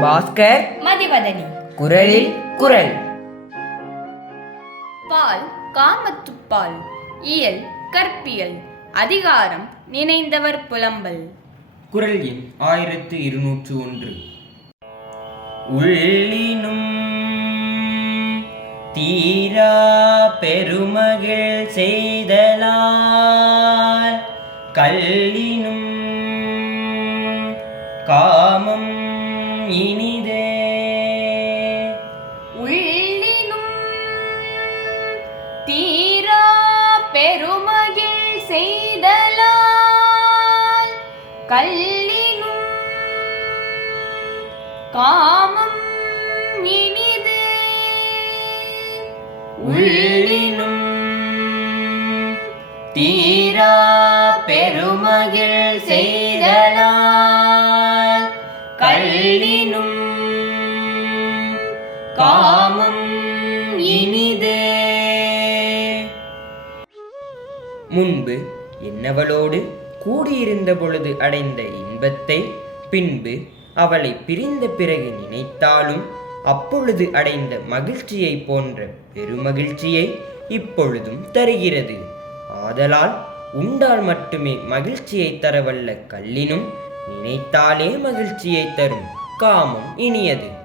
பாஸ்கர் மதிவதனி. குரலில் குரல். பால் காமத்துப்பால் இயல் கற்பியல். அதிகாரம் நினைந்தவர் புலம்பல். குரல் எண் ஆயிரத்து இருநூற்று ஒன்று. உள்ளினும் தீரா பெருமகிழ் செய்தலால் கல்லினும் காமம் இனிதே. உள்ளினும் தீரா பெருமகிழ் செய்தலால் கல்லினும் காமம் இனிது. உள்ளினும் தீரா பெருமகிழ் செய்தலால் கல்லினும் காமம் இனிதே. முன்பு என்னவளோடு கூடியிருந்த பொழுது அடைந்த இன்பத்தை பின்பு அவளை பிரிந்த பிறகு நினைத்தாலும் அப்பொழுது அடைந்த மகிழ்ச்சியை போன்ற பெருமகிழ்ச்சியை இப்பொழுதும் தருகிறது. ஆதலால் உண்டால் மட்டுமே மகிழ்ச்சியை தரவல்ல கல்லினும் நினைத்தாலே மகிழ்ச்சியை தரும். காமம் இனியது.